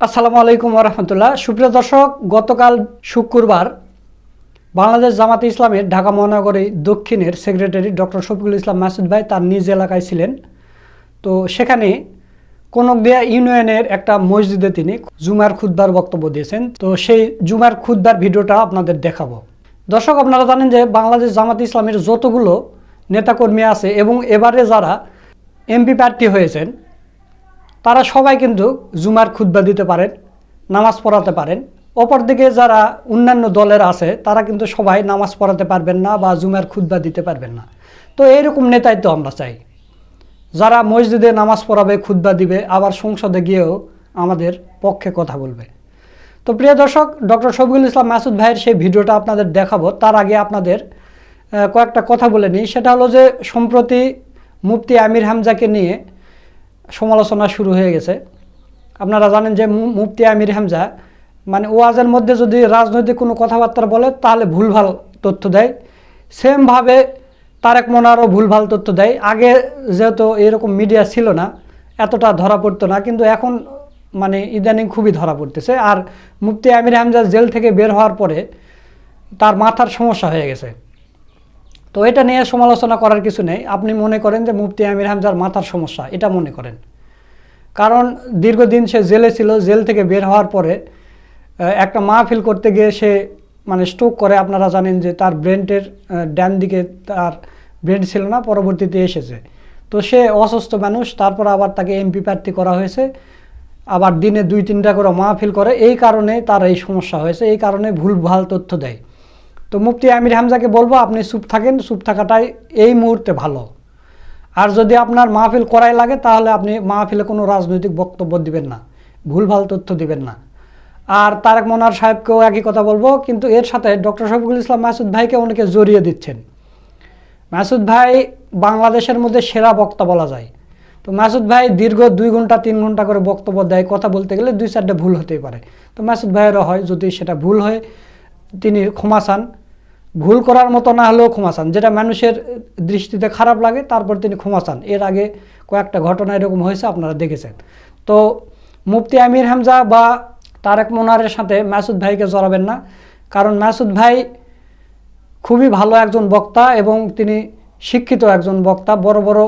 আসসালামু আলাইকুম রহমতুল্লাহ। সুপ্রিয় দর্শক, গতকাল শুক্রবার বাংলাদেশ জামাতে ইসলামের ঢাকা মহানগরী দক্ষিণের সেক্রেটারি ডক্টর শফিকুল ইসলাম মাসুদ ভাই তার নিজ এলাকায় ছিলেন। তো সেখানে কনকদিয়া ইউনিয়নের একটা মসজিদে তিনি জুমার খুদ্বার বক্তব্য দিয়েছেন। তো সেই জুমার খুদ্বার ভিডিওটা আপনাদের দেখাবো। দর্শক, আপনারা জানেন যে বাংলাদেশ জামাতে ইসলামের যতগুলো নেতাকর্মী আছে এবং এবারে যারা এমপি প্রার্থী হয়েছেন তারা সবাই কিন্তু জুমার খুদ্া দিতে পারেন, নামাজ পড়াতে পারেন। অপরদিকে যারা অন্যান্য দলের আছে, তারা কিন্তু সবাই নামাজ পড়াতে পারবেন না বা জুমার খুদ্া দিতে পারবেন না। তো এইরকম নেতাই তো আমরা চাই। যারা মসজিদে নামাজ পড়াবে খুদ্া দিবে, আবার সংসদে গিয়েও আমাদের পক্ষে কথা বলবে। তো প্রিয় দর্শক, ডক্টর শফিকুল ইসলাম মাসুদ ভাইয়ের সেই ভিডিওটা আপনাদের দেখাবো। তার আগে আপনাদের কয়েকটা কথা বলে নিই। সেটা হলো যে, সম্প্রতি মুফতি আমির হামজাকে নিয়ে সমালোচনা শুরু হয়ে গেছে। আপনারা জানেন যে মুফতি আমির হামজা মানে ওয়াজের মধ্যে যদি রাজনৈতিক কোনো কথাবার্তা বলে, তাহলে ভুলভাল তথ্য দেয়। সেমভাবে তারেক মোনারও ভুলভাল তথ্য দেয়। আগে যেহেতু এরকম মিডিয়া ছিল না, এতটা ধরা পড়তো না, কিন্তু এখন মানে ইদানিং খুবই ধরা পড়তেছে। আর মুফতি আমির হামজা জেল থেকে বের হওয়ার পরে তার মাথার সমস্যা হয়ে গেছে। তো এটা নিয়ে সমালোচনা করার কিছু নেই। আপনি মনে করেন যে মুফতি আমির হামজার মাথার সমস্যা, এটা মনে করেন। কারণ দীর্ঘদিন সে জেলে ছিল, জেল থেকে বের হওয়ার পরে একটা মাহফিল করতে গিয়ে সে মানে স্ট্রোক করে, আপনারা জানেন যে তার ব্রেনটের ড্যান দিকে তার ব্রেন ছিল না, পরবর্তীতে এসেছে। তো সে অসুস্থ মানুষ, তারপর আবার তাকে এমপি প্রার্থী করা হয়েছে। আবার দিনে দুই তিনটা করে মাহফিল করে। এই কারণে তার এই সমস্যা হয়েছে, এই কারণে ভুলভাল তথ্য দেয়। তো মুফতি আমির হামজাকে বলব, আপনি চুপ থাকেন, চুপ থাকাটাই এই মুহূর্তে ভালো। আর যদি আপনার মাহফিল করাই লাগে, তাহলে আপনি মাহফিলে কোনো রাজনৈতিক বক্তব্য দিবেন না, ভুলভাল তথ্য দিবেন না। আর তারেক মনোয়ার সাহেবকেও একই কথা বলব, কিন্তু এর সাথে ডক্টর শফিকুল ইসলাম মাসুদ ভাইকে অনেকে জড়িয়ে দিচ্ছেন। মাসুদ ভাই বাংলাদেশের মধ্যে সেরা বক্তা বলা যায়। তো মাসুদ ভাই দীর্ঘ দুই ঘণ্টা, তিন ঘণ্টা করে বক্তব্য দেয়, কথা বলতে গেলে দুই চারটে ভুল হতেই পারে। তো মাসুদ ভাইয়েরও হয়, যদি সেটা ভুল হয় তিনি ক্ষমা চান ভুল করার মতো না হলেও ক্ষমা চান যেটা মানুষের দৃষ্টিতে খারাপ লাগে, তারপর তিনি ক্ষমা চান এর আগে কয়েকটা ঘটনা এরকম হয়েছে, আপনারা দেখেছেন। তো মুফতি আমির হামজা বা তারেক মোনারের সাথে মাসুদ ভাইকে জড়াবেন না, কারণ মাসুদ ভাই খুবই ভালো একজন বক্তা এবং তিনি শিক্ষিত একজন বক্তা। বড় বড়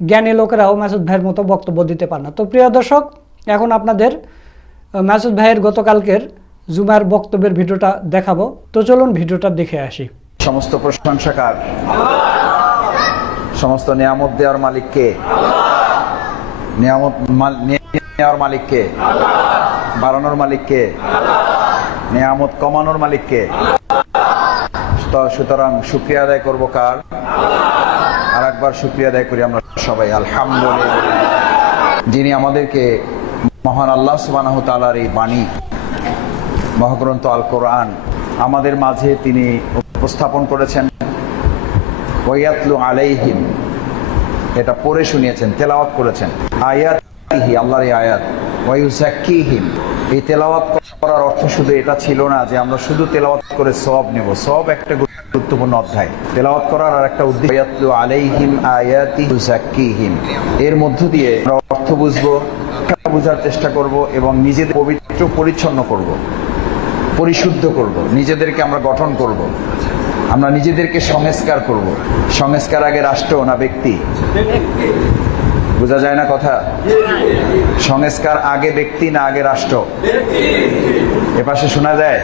জ্ঞানী লোকেরাও মাসুদ ভাইয়ের মতো বক্তব্য দিতে পারে না। তো প্রিয় দর্শক, এখন আপনাদের মাসুদ ভাইয়ের গতকালকের জুমার বক্তব্যের ভিডিওটা দেখাবো। তো চলুন ভিডিওটা দেখে আসি। সমস্ত প্রশংসাকার, সমস্ত নিয়ামত দেওয়ার মালিককে, নিয়ামত নেওয়ার মালিককে, বাড়ানোর মালিককে, নিয়ামত কমানোর মালিককে সুতরাং শুক্রিয়া আদায় করব কার? আর একবার শুক্রিয়া আদায় করি আমরা সবাই, আলহামদুলিল্লাহ। যিনি আমাদেরকে মহান আল্লাহ সুবানাহ তালার এই বাণী মহাগ্রন্থ আল কোরআন আমাদের মাঝে তিনি উপস্থাপন করেছেন। ওয়াতলু আলাইহিম, এটা পড়ে শুনিয়েছেন, তেলাওয়াত করেছেন। আয়াত আল্লাহর আয়াত। ওয়াইউজাক্কিহিম এই তেলাওয়াত করার অর্থ শুধু এটা ছিল না যে আমরা শুধু তেলাওয়াত করে সব নেব। সব একটা গুরুত্বপূর্ণ অধ্যায়। তেলাওয়াত করার আর একটা উদ্দেশ্য আলাইহিম আয়াতি ইউজাক্কিহিম এর মধ্য দিয়ে আমরা অর্থ বুঝব বোঝার চেষ্টা করব এবং নিজেদের পবিত্র পরিচ্ছন্ন করব। পরিশুদ্ধ করব, নিজেদেরকে আমরা গঠন করব, আমরা নিজেদেরকে সংস্কার করব। সংস্কার আগে রাষ্ট্র, না ব্যক্তি। বোঝা যায় না কথা? সংস্কার আগে ব্যক্তি, না আগে রাষ্ট্র? এপাশে শোনা যায়?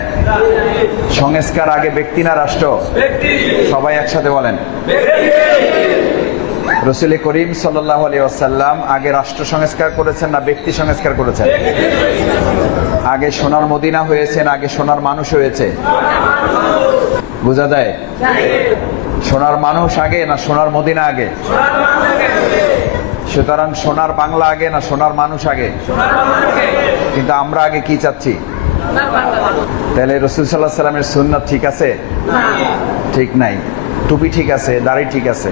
সংস্কার আগে ব্যক্তি, না রাষ্ট্র? সবাই একসাথে বলেন। রসুল করিম সাল্লাহ আলী আসাল্লাম আগে রাষ্ট্র সংস্কার করেছেন, না ব্যক্তি সংস্কার করেছেন? আগে সোনার মদিনা হয়েছেন, আগে সোনার মানুষ হয়েছে। বোঝা যায়? সোনার মানুষ আগে না সোনার মদিনা আগে? সুতরাং সোনার বাংলা আগে না সোনার মানুষ আগে? কিন্তু আমরা আগে কি চাচ্ছি? তাহলে রসুল সাল্লাহ সাল্লামের সুন্নাত ঠিক আছে? ঠিক নাই। টুপি ঠিক আছে, দাড়ি ঠিক আছে,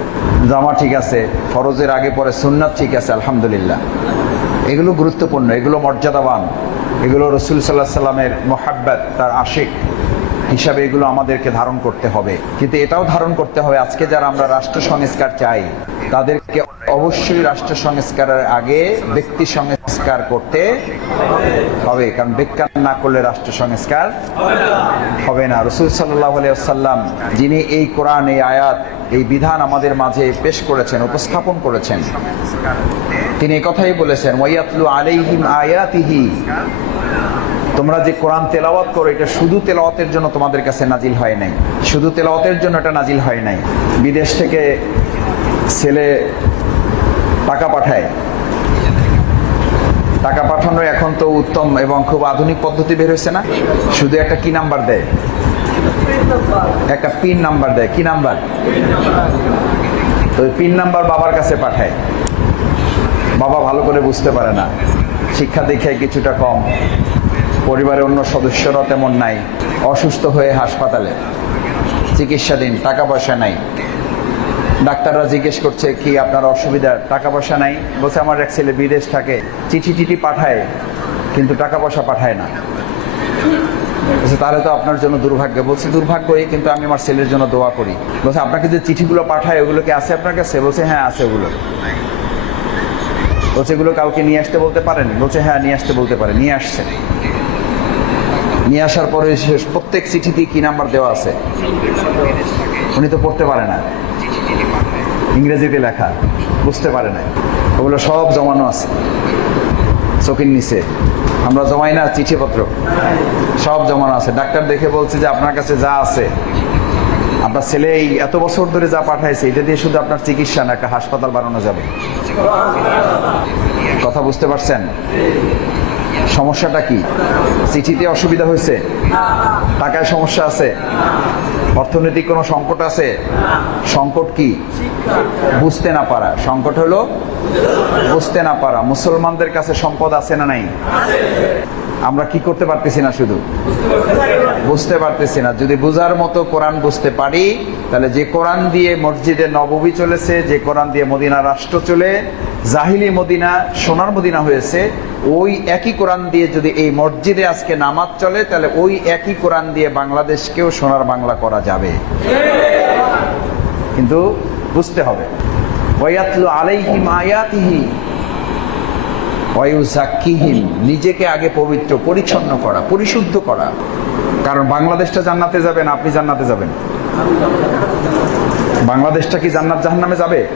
জামা ঠিক আছে, ফরজের আগে পরে সুন্নাত ঠিক আছে, আলহামদুলিল্লাহ। এগুলো গুরুত্বপূর্ণ, এগুলো মর্যাদাবান। এগুলো রসুল সাল্লাহ সাল্লামের মোহাব্বত, তার আশিক হিসাবে এগুলো আমাদেরকে ধারণ করতে হবে। কিন্তু এটাও ধারণ করতে হবে, আজকে যারা আমরা রাষ্ট্র সংস্কার চাই, তাদেরকে অবশ্যই রাষ্ট্র সংস্কারের আগে ব্যক্তি সংস্কার করতে হবে, কারণ বিজ্ঞান না করলে রাষ্ট্র সংস্কার হবে না। রসুল সাল্লাহ আলিয়াল্লাম যিনি এই কোরআন, এই আয়াত, এই বিধান আমাদের মাঝে পেশ করেছেন, উপস্থাপন করেছেন, তিনি কথাই বলেছেন, ওয়াইয়াতলু আলাইহিম আয়াতিহি তোমরা যে কোরআন তেলাওয়াত করো, এটা শুধু তেলাওয়াতের জন্য তোমাদের কাছে নাজিল হয় নাই। শুধু তেলাওয়াতের জন্য এটা নাজিল হয় নাই। বিদেশ থেকে ছেলে টাকা পাঠায়। টাকা পাঠানোর এখন তো উত্তম এবং খুব আধুনিক পদ্ধতি বের হয়েছে না? শুধু একটা কি নাম্বার দেয়? একটা পিন নাম্বার দেয়। কি নাম্বার? তো ওই পিন নাম্বার বাবার কাছে পাঠায়। বাবা ভালো করে বুঝতে পারে না। শিক্ষা দীক্ষায় কিছুটা কম। পরিবারের অন্য সদস্যরা তেমন নাই। অসুস্থ হয়ে হাসপাতালে। চিকিৎসাধীন, টাকা পয়সা নাই। ডাক্তাররা জিজ্ঞেস করছে, কি আপনার অসুবিধা টাকা পয়সা নাই? বলছে, আমার এক ছেলে বিদেশ থাকে, চিঠি টিঠি পাঠায়, কিন্তু টাকা পয়সা পাঠায় না। তাহলে তো আপনার জন্য দুর্ভাগ্য। বলছে, দুর্ভাগ্যই, কিন্তু আমি আমার ছেলের জন্য দোয়া করি। বলছে, আপনাকে যে চিঠিগুলো পাঠায়, ওগুলো কি আছে আপনার কাছে? বলছে হ্যাঁ আছে ওগুলো। বলছে, এগুলো কাউকে নিয়ে আসতে বলতে পারেন? বলছে হ্যাঁ নিয়ে আসতে বলতে পারে নিয়ে আসছে। নিয়ে আসার পরে প্রত্যেক চিঠিতেই কি নাম্বার দেওয়া আছে? উনি তো পড়তে পারে না। ইংরেজিতে লেখা, বুঝতে পারে না ওগুলো সব জমানো আছে, চোখের নিচে। আমরা জমাই না, চিঠিপত্র। সব জমানো আছে। ডাক্তার দেখে বলছে যে আপনার কাছে যা আছে, আপনার ছেলে এই এত বছর ধরে যা পাঠাইছে, এটা দিয়ে শুধু আপনার চিকিৎসা না, একটা হাসপাতাল বানানো যাবে। কথা বুঝতে পারছেন? সমস্যাটা কি? চিঠিতে অসুবিধা হয়েছে? টাকায় সমস্যা আছে? অর্থনৈতিক কোনো সংকট আছে? সংকট কি? বুঝতে না পারা। সংকট হলো, বুঝতে না পারা। মুসলমানদের কাছে সম্পদ আছে না নাই? আমরা কি করতে পারতেছি না শুধু? বুঝতে পারতেছি না। যদি বুঝার মতো কোরআন বুঝতে পারি, তাহলে যে কোরআন দিয়ে মসজিদে নববী চলেছে, যে কোরআন দিয়ে মদিনা রাষ্ট্র চলে জাহিলি মদিনা, সোনার মদিনা হয়েছে, ওই একই কোরআন দিয়ে যদি এই মসজিদে আজকে নামাজ চলে, তাহলে ওই একই কোরআন দিয়ে বাংলাদেশকেও সোনার বাংলা করা যাবে। কিন্তু বুঝতে হবে। আয়াতিহি নিজেকে আগে পবিত্র, পরিচ্ছন্ন করা, পরিশুদ্ধ করা। কারণ বাংলাদেশটা জান্নাতে যাবেন, আপনি জান্নাতে যাবেন। বাংলাদেশটা কি জান্নাত জাহান্নামে যাবে?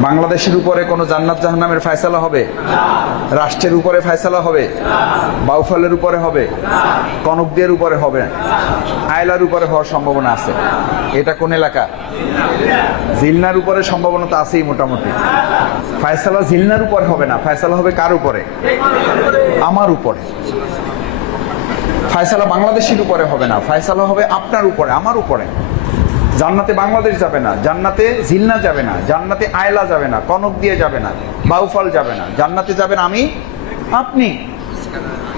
বাংলাদেশের উপরে কোনো জান্নাত জাহান্নামের ফয়সালা হবে? রাষ্ট্রের উপরে ফয়সালা হবে? বাউফলের উপরে হবে? কনকদের উপরে হবে? আয়লার উপরে হওয়ার সম্ভাবনা আছে। এটা কোন এলাকা? জিলনার উপরে সম্ভাবনা তো আছেই মোটামুটি। ফায়সালা জিলনার উপর হবে না। ফায়সালা হবে কার উপরে? আমার উপরে। ফায়সালা বাংলাদেশের উপরে হবে না। ফয়সালা হবে আপনার উপরে, আমার উপরে। জান্নাতে বাংলাদেশ যাবে না, জান্নাতে জিলনা যাবে না, জান্নাতে আয়লা যাবে না, কনক দিয়ে যাবে না, বাউফল যাবে না। জান্নাতে যাবেন আমি, আপনি।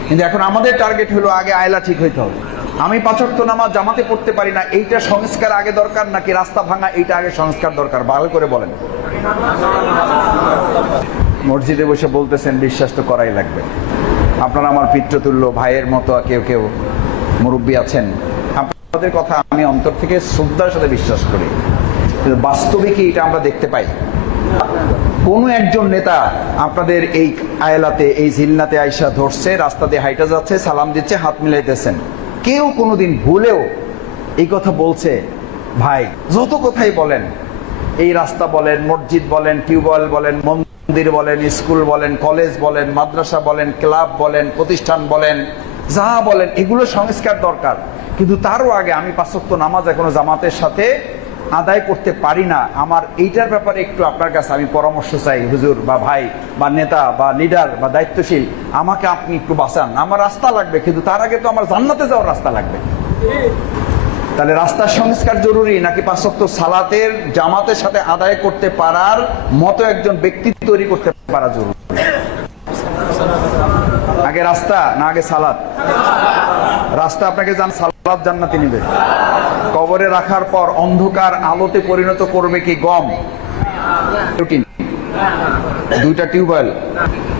কিন্তু এখন আমাদের টার্গেট হলো আগে আয়লা ঠিক হইতে হবে। আমি পাঁচক্ত নামাজ জামাতে পড়তে পারি না, এইটা সংস্কার আগে দরকার নাকি রাস্তা ভাঙা, এইটা আগে সংস্কার দরকার? ভালো করে বলেন। মসজিদে বসে বলতেছেন, বিশ্বাস তো করাই লাগবে। আপনারা আমার পিতৃতুল্য ভাইয়ের মতো কেউ কেউ মুরব্বী আছেন? আপনাদের কথা আমি অন্তর থেকে শ্রদ্ধার সাথে বিশ্বাস করি। বাস্তবে কি এটা আমরা দেখতে পাই? কোন একজন নেতা আপনাদের এই আয়লাতে, এই জিল্লাতে আইসা ধরছে, রাস্তা দিয়ে হাইটা যাচ্ছে, সালাম দিচ্ছে, হাত মিলাইতেছেন। কেউ কোনোদিন ভুলেও এই কথা বলছে, ভাই, যত কথাই বলেন, এই রাস্তা বলেন, মসজিদ বলেন, টিউবওয়েল বলেন, মন্দির বলেন, স্কুল বলেন, কলেজ বলেন, মাদ্রাসা বলেন, ক্লাব বলেন, প্রতিষ্ঠান বলেন, যা বলেন, এগুলো সংস্কার দরকার। কিন্তু তারও আগে আমি পাঁচক্ত নামাজ এখনও জামাতের সাথে আদায় করতে পারি না। আমার এইটার ব্যাপারে একটু আপনার কাছে আমি পরামর্শ চাই, হুজুর বা ভাই বা নেতা বা লিডার বা দায়িত্বশীল, আমাকে আপনি একটু বাঁচান। আমার রাস্তা লাগবে, কিন্তু তার আগে তো আমার জান্নাতে যাওয়ার রাস্তা লাগবে। তাহলে রাস্তার সংস্কার জরুরি, নাকি পাঁচক্ত সালাতের জামাতের সাথে আদায় করতে পারার মতো একজন ব্যক্তি তৈরি করতে পারা জরুরি? আগে রাস্তা, না আগে সালাত? রাস্তা, আপনাকে জান সালাত জান্নাতি নিবে। কবরে রাখার পর অন্ধকার আলোতে পরিণত করবে কি গম? দুইটা টিউবওয়েল।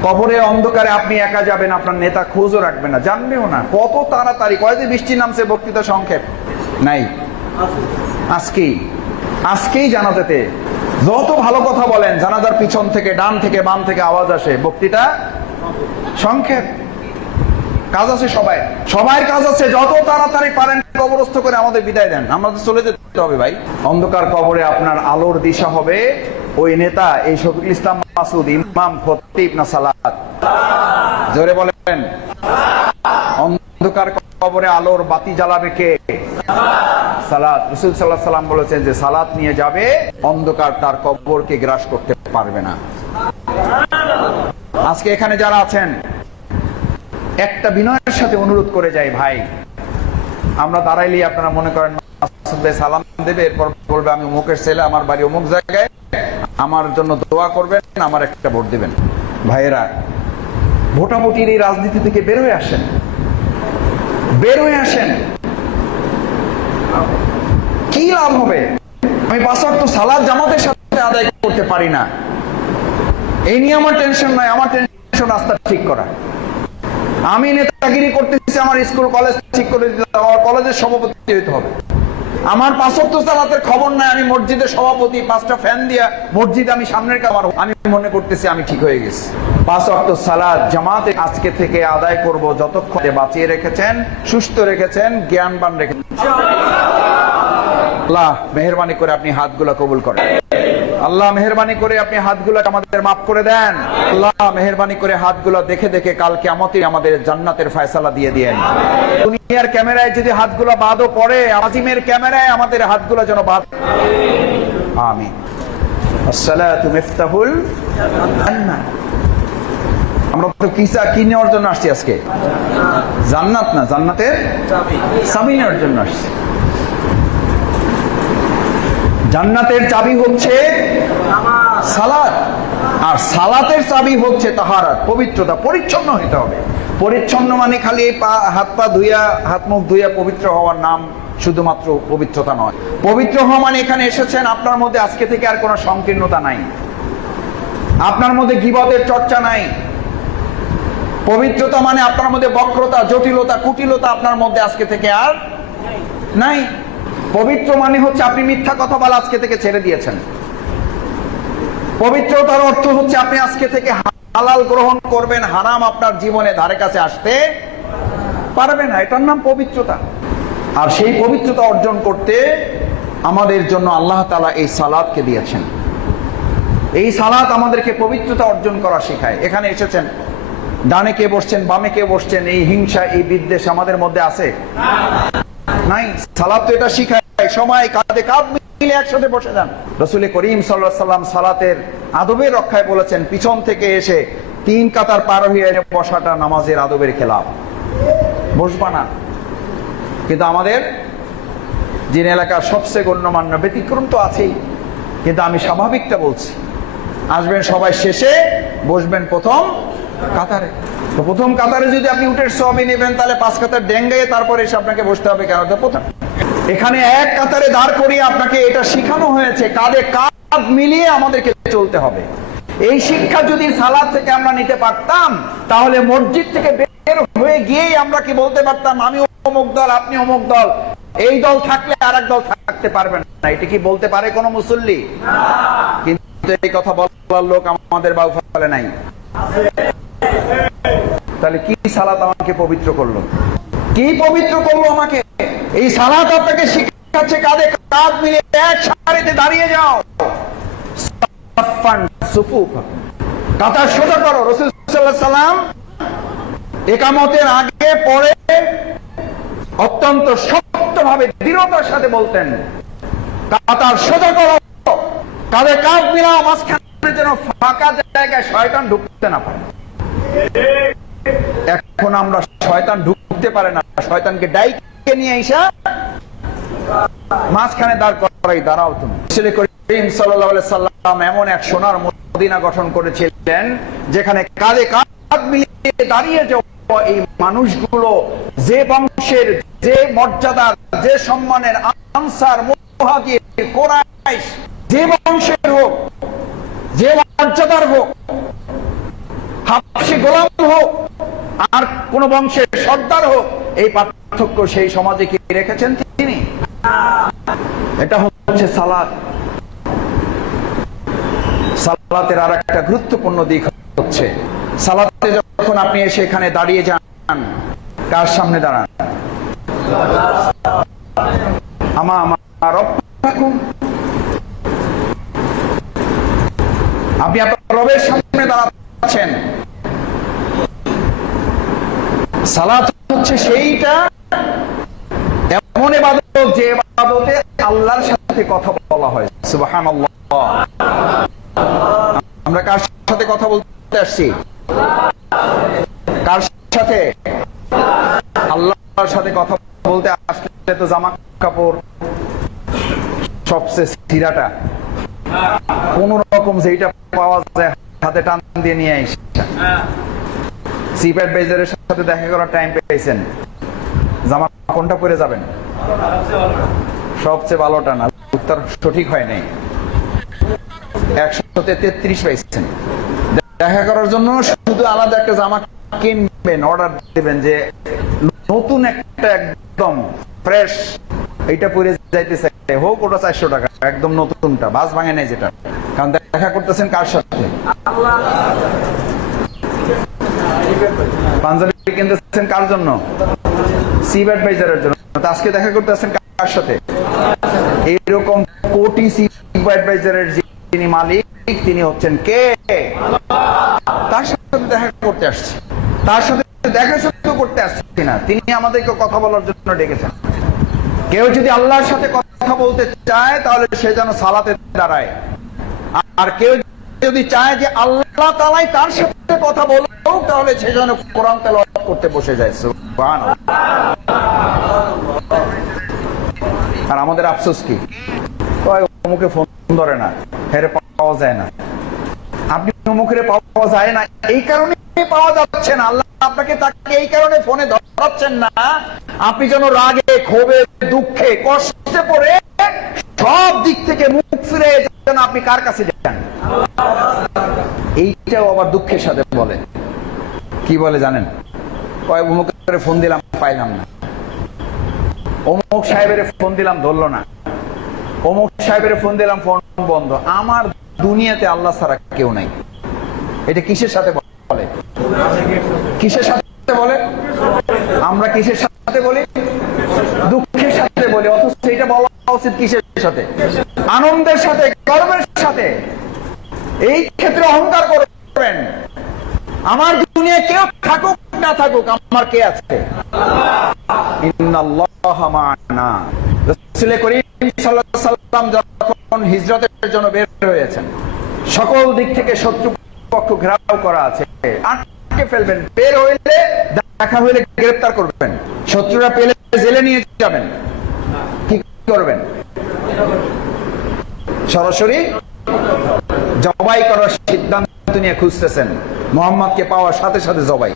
কবরে অন্ধকারে আপনি একা যাবেন, আপনার নেতা খোঁজও রাখবে না। জানবেও না। কত তাড়াতাড়ি। কয়দিন বৃষ্টি নামছে বক্তৃতা সংক্ষেপ? নাই। আজকেই। আজকেই জানাজাতে। যত ভালো কথা বলেন, জানাজার পিছন থেকে, ডান থেকে, বাম থেকে আওয়াজ আসে। বক্তৃতা সংক্ষেপ। কাজ আছে সবাই। সবাই কাজ আছে, যত তাড়াতাড়ি পারেন কবরস্থ করে আমাদের বিদায় দেন। আমাদের চলে যেতে হবে ভাই। অন্ধকার কবরে আপনার আলোর দিশা হবে। ওই নেতা, এই শফিকুল ইসলাম মাসুদ ইমাম, খতিব না সালাত? জোরে বলেন। অন্ধকার কবরে আলোর বাতি জ্বালাবে কে? সালাত। রসুল সাল্লাহ সাল্লাম বলেছেন যে সালাত নিয়ে যাবে, অন্ধকার তার কবরকে গ্রাস করতে পারবে না। আজকে এখানে যারা আছেন একটা বিনয়ের সাথে অনুরোধ করে যাই ভাই। আমরা দাঁড়াইলেই আপনারা মনে করেন সালাম দেবে, এরপর বলবে আমি অমুকের ছেলে, আমার বাড়ি অমুক জায়গায়। আমার জন্য দোয়া করবেন, আমার একটা ভোট দিবেন। ভাইয়েরা, ভোটাভুটির এই রাজনীতি থেকে বের হয়ে আসেন। বের হয়ে আসেন। কি লাভ হবে? আমি পাঁচ তো সালাদ জামাতের সাথে আদায় করতে পারি না। এই নিয়ে আমার টেনশন নয় আমার টেনশন রাস্তা ঠিক করা। আমি নেতাগিরি করতেছি আমার স্কুল কলেজ ঠিক করে দিতে হবে, আমার কলেজের সভাপতি হইতে হবে। আমার পাঁচত্ব সালাতের খবর নাই আমি মসজিদের সভাপতি পাঁচটা ফ্যান দিয়া মসজিদ আমি সামনের কামার আমি মনে করতেছি আমি ঠিক হয়ে গেছি। পাঁচ অক্ট সালাদ জামাতে আজকে থেকে আদায় করব যতক্ষণ বাঁচিয়ে রেখেছেন সুস্থ রেখেছেন জ্ঞানবান রেখেছেন। আল্লাহ মেহরবানি করে আপনি হাতগুলো কবুল করেন। আল্লাহ মেহরবানি করে আপনি হাতগুলো আমাদের মাফ করে দেন। আল্লাহ মেহরবানি করে হাতগুলো দেখে দেখে কালকে কেমতি আমাদের জান্নাতের ফয়সালা দিয়ে দিয়েন। দুনিয়ার ক্যামেরায় যদি হাতগুলো বাদও পড়ে, আজিমের ক্যামেরায় আমাদের হাতগুলো যেন বাদ আসসালাতু আমরা কি আসছি আজকে? জান্নাত না, জান্নাতের জন্য আসছি। জান্নাতের চাবি হচ্ছে সালাত। আর সালাতের চাবি হচ্ছে তাহারাত, পবিত্রতা, পরিচ্ছন্ন হতে হবে। পরিচ্ছন্ন মানে খালি পা, হাত পা ধুইয়া, হাত মুখ ধুইয়া পবিত্র হওয়ার নাম শুধুমাত্র পবিত্রতা নয়। পবিত্র হওয়া মানে এখানে এসেছেন আপনার মধ্যে আজকে থেকে আর কোনো সংকীর্ণতা নাই। আপনার মধ্যে গিবতের চর্চা নাই। পবিত্রতা মানে আপনার মধ্যে বক্রতা, জটিলতা, কুটিলতা আপনার মধ্যে আজকে থেকে আর নাই। পবিত্র মানে হচ্ছে আপনি মিথ্যা কথা বলা আজকে থেকে ছেড়ে দিয়েছেন। পবিত্রতার অর্থ হচ্ছে আপনি আজকে থেকে হালাল গ্রহণ করবেন, হারাম আপনার জীবনে ধারে কাছে আসতে পারবে না। এটার নাম পবিত্রতা। আর সেই পবিত্রতা অর্জন করতে আমাদের জন্য আল্লাহ তালা এই সালাদকে দিয়েছেন। এই সালাত আমাদেরকে পবিত্রতা অর্জন করা শেখায়। এখানে এসেছেন, ডানে কে বসছেন, বামে কে বসছেন, এই হিংসা, এই বিদ্বেষ আমাদের মধ্যে আছে? নাই। তো এটা শিখায় সময়, কাঁধে কাঁধ মিলে একসাথে বসে যান। রসুল করিম সাল্লাহ সাল্লাম সালাতের আদবের রক্ষায় বলেছেন, পিছন থেকে এসে তিন কাতার পার হয়ে বসাটা নামাজের আদবের খেলাফ। বসবা না। কিন্তু আমাদের যিনি এলাকার সবচেয়ে গণ্যমান্য ব্যতিক্রম তো আছেই। কিন্তু আমি স্বাভাবিকটা বলছি, আসবেন সবাই শেষে, বসবেন প্রথম কাতারে। প্রথম কাতারে যদি আপনি উঠের সবই নেবেন, তাহলে পাঁচ কাতার ডেঙ্গায় তারপরে এসে আপনাকে বসতে হবে কেন? প্রথম, এখানে এক কাতারে দাঁড় করিয়ে আপনাকে এটা শেখানো হয়েছে, কাঁধে কাঁধ মিলিয়ে আমাদেরকে চলতে হবে। এই শিক্ষা যদি সালাদ থেকে আমরা নিতে পারতাম, তাহলে মসজিদ থেকে বের হয়ে গিয়েই আমরা কি বলতে পারতাম, আমি অমুক দল, আপনি অমুক দল। এই দল থাকলে আর এক দল থাকতে পারবেন না। এটা কি বলতে পারে কোনো মুসল্লি? কিন্তু এই কথা বলার লোক আমাদের বাউফালে নাই। তাহলে কি সালাত আমাকে পবিত্র করল? কি পবিত্র করল আমাকে? এই সালাত আপনাকে শিখাচ্ছে কাঁধে কাঁধ মিলে এক সারিতে দাঁড়িয়ে যাও। কাতার সোজা করো, রসুল সাল্লাম একামতের আগে, পরে অত্যন্ত শক্তভাবে দৃঢ়তার সাথে বলতেন, কাতার সোজা করো। কাঁধে কাঁধ মিলাও, মাঝখানে যেন ফাঁকা জায়গায় শয়তান ঢুকতে না পারে। এখন আমরা শয়তান ঢুকতে পারে না। শয়তানকে ডাইকে নিয়ে আইসা মাঝখানে দাঁড় করাই, দাঁড়াও তুমি। ছেলে করিম সাল্লাম এমন এক সোনার মদিনা গঠন করেছিলেন, যেখানে কাঁধে কাঁধ মিলিয়ে দাঁড়িয়ে যাও এই মানুষগুলো যে বংশের যে মর্যাদার, যে সম্মানের আনসার মুহাজির কোরাইশ, যে বংশের হোক, যে মর্যাদার হোক হাফসি গোলাম হোক, আর কোন বংশের সর্দার হোক, এই পার্থক্য সেই সমাজে কি রেখেছেন তিনি? এটা হচ্ছে সালাদ সালাতের আর একটা গুরুত্বপূর্ণ দিক হচ্ছে, সালাতে যখন আপনি এসে এখানে দাঁড়িয়ে যান, কার সামনে দাঁড়ান? আমা আমার আপনি আপনার রবের সামনে দাঁড়াচ্ছেন সালাত হচ্ছে সেইটা এমন এবাদত, যে এবাদতে আল্লাহর সাথে কথা বলা হয়। আমরা কার সাথে কথা বলতে আসছি? কার সাথে? আল্লাহর সাথে কথা বলতে আসলে তো জামা কাপড় সবচেয়ে সিরাটা। কোন রকম যেটা পাওয়া যায় হাতে টান দিয়ে নিয়ে আইস। চিপ অ্যাডভাইজারের সাথে দেখা করার টাইম পেয়েছেন। জামা কোনটা পরে যাবেন? সবচেয়ে ভালোটা না উত্তর সঠিক হয় নাই। একশোতে তেত্রিশ পাইছেন। দেখা করার জন্য শুধু আলাদা একটা জামা কিনবেন অর্ডার দেবেন যে নতুন একটা একদম ফ্রেশ এটা পরে যাইতে চাই হোক, ওটা চারশো টাকা, একদম নতুনটা, বাস ভাঙে নাই যেটা। কারণ দেখা করতেছেন কার সাথে? পাঞ্জাবি কিনতেছেন কার জন্য? সিভ অ্যাডভাইজারের জন্য। আজকে দেখা করতেছেন কার সাথে? কোটি সিভ অ্যাডভাইজারের যিনি মালিক, তিনি হচ্ছেন কে? তার সাথে দেখা করতে আসছি। তার সাথে দেখা করতে আসছি না। তিনি আমাদেরকে কথা বলার জন্য ডেকেছেন। কেউ যদি আল্লাহর সাথে কথা বলতে চায়, তাহলে সে যেন সালাতে দাঁড়ায়। আর কেউ যদি চায় যে আল্লাহ তালাই তার সাথে কথা বলো তাহলে সে যেন কোরআন তেলাওয়াত করতে বসে যায়। আর আমাদের আফসোস কি? ফোন ধরে না হেরে পাওয়া যায় না। আপনি পাওয়া যায় না, এই কারণে পাওয়া যাচ্ছে না। আল্লাহ আপনাকে তাকে এই কারণে ফোনে ধরাচ্ছেন না। আপনি যেন রাগে, ক্ষোভে, দুঃখে, কষ্টে পড়ে সব দিক থেকে মুখ ফিরে যেন আপনি কার কাছে যান? এইটাও আবার দুঃখের সাথে বলে। কি বলে জানেন? কয়, অমুকের ফোন দিলাম, পাইলাম না। অমুক সাহেবের ফোন দিলাম, ধরলো না। অমুক সাহেবের ফোন দিলাম, ফোন বন্ধ। আমার দুনিয়াতে আল্লাহ ছাড়া কেউ নাই। এটা কিসের সাথে বলে? কিসের সাথে বলে? আমরা কিসের সাথে বলি? দুঃখের সাথে বলি, অথচ এটা বলা উচিত কিসের সাথে আনন্দের সাথে, গর্বের সাথে এই ক্ষেত্রে অহংকার করবেন। আমার দুনিয়া কেউ থাকুক, না থাকুক, আমার কে আছে? সকল দিক থেকে শত্রু পক্ষ ঘেরাও করা আছে। আটকে ফেলবেন, বের হইলে, দেখা হইলে গ্রেফতার করবেন। শত্রুরা পেলে জেলে নিয়ে যাবেন। কি করবেন? সরাসরি জবাই করার সিদ্ধান্ত নিয়ে খুঁজতেছেন। মোহাম্মদকে পাওয়ার সাথে সাথে জবাই।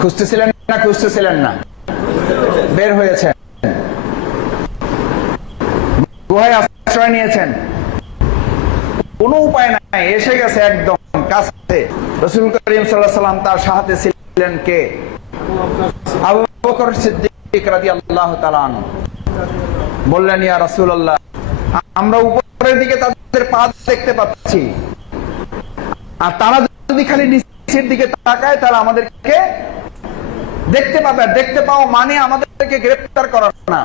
খুঁজতেছিলেন না খুঁজতেছিলেন না। বের হয়েছেন। গুহায় আশ্রয় নিয়েছেন। কোনো উপায় নাই, এসে গেছে একদম কাছে। রসুল করিম সাল্লাহ সাল্লাম তার সাথে ছিলেন কে? আবু বকর সিদ্দিক আনহু। বললেন, ইয়া রাসূলুল্লাহ, আমরা উপরের দিকে তাদের পা দেখতে পাচ্ছি। আর তারা যদি খালি নিচের দিকে তাকায়, তারা আমাদেরকে দেখতে পাবে। আর দেখতে পাওয়া মানে আমাদেরকে গ্রেফতার করার না।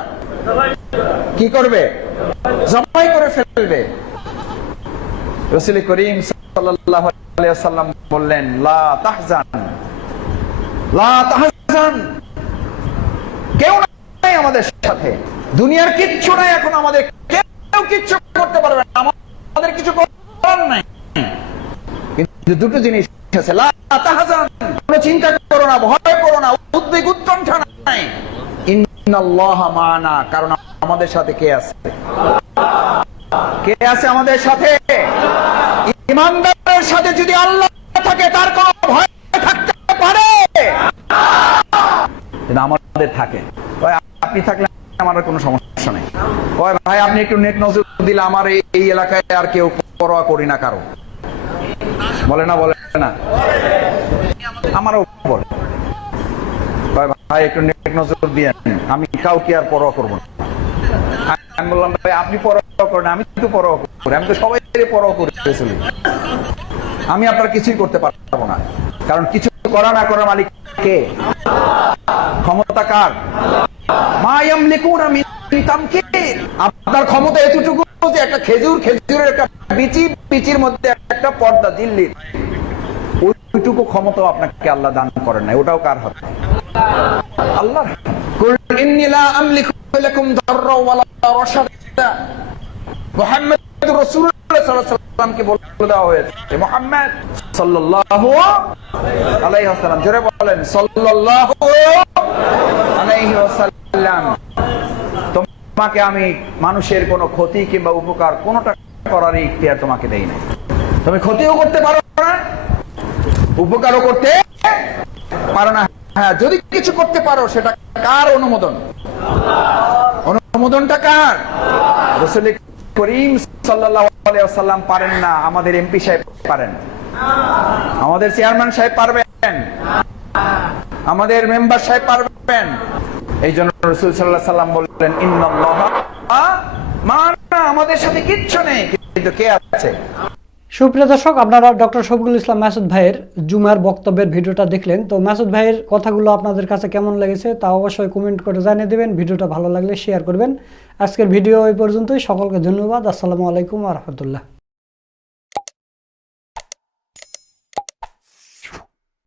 কি করবে? জবাই করে ফেলবে। রসুল করিম আলাইহি বললেন, লা তাহজান লা তাহজান, কেউ নাই আমাদের সাথে। দুনিয়ার কিচ্ছু নাই এখন আমাদের। কেউ কিচ্ছু করতে পারবে না। আমাদের কিছু করার নাই। কিন্তু দুটো জিনিস আছে। কোনো চিন্তা করো না, ভয় করো না, উদ্বেগ উৎকণ্ঠা নাই। মা'ানা, কারণ আমাদের সাথে কে আছে? কে আছে আমাদের সাথে? ইমানদারের সাথে যদি আল্লাহ থাকে, তার কোনো ভয় থাকতে পারে। আমাদের থাকে। আপনি থাকলে আমার কোনো সমস্যা নেই। ওই ভাই, আপনি একটু নেট নজর দিলে আমার এই- এলাকায় আর কেউ পরোয়া করি না কারও। বলে না বলে না। আমারও বলে। কয়, ভাই, একটু নেট নজর দিয়ে আমি কাউকে আর পরোয়া করব না। আমি বললাম, ভাই, আপনি পরোয়া করেন, আমি তো পরোয়া করি। আমি তো সবাই পরোয়া করে আমি আপনার কিছুই করতে পারব না। কারণ কিছু করা না করার মালিক কে? ক্ষমতা কার? আপনার ক্ষমতা এতটুকু যে একটা খেজুর, খেজুরের একটা বিচি, বিচির মধ্যে একটা পর্দা, দিল্লির। ওইটুকু ক্ষমতাও আপনাকে আল্লাহ দান করেন না ওটাও কার হাতে? আল্লাহ জোরে বলেন ওয়াসাল্লাম। তোমাকে আমি মানুষের কোনো ক্ষতি কিংবা উপকার কোনোটা করার ইখতিয়ার তোমাকে দেই না তুমি ক্ষতিও করতে পারো না, উপকারও করতে পারো না। হ্যাঁ যদি কিছু করতে পারো, সেটা কার অনুমোদন? অনুমোদনটা কার? করিম ওয়াসাল্লাম পারেন না, আমাদের এমপি সাহেব পারেন। আমাদের চেয়ারম্যান সাহেব পারবেন। আমাদের মেম্বার সাহেব পারবেন। এই জন্য রসুল সাল্লাহ সাল্লাম বললেন আমাদের সাথে কিচ্ছু নেই। কিন্তু কে আছে? সুপ্রিয় দর্শক, আপনারা ডক্টর শফিকুল ইসলাম মাসুদ ভাইয়ের জুমার বক্তব্যের ভিডিওটা দেখলেন। তো মাসুদ ভাইয়ের কথাগুলো আপনাদের কাছে কেমন লেগেছে তা অবশ্যই কমেন্ট করে জানিয়ে দেবেন। ভিডিওটা ভালো লাগলে শেয়ার করবেন। আজকের ভিডিও এই পর্যন্তই। সকলকে ধন্যবাদ। আসসালামু আলাইকুম রহমতুল্লাহ।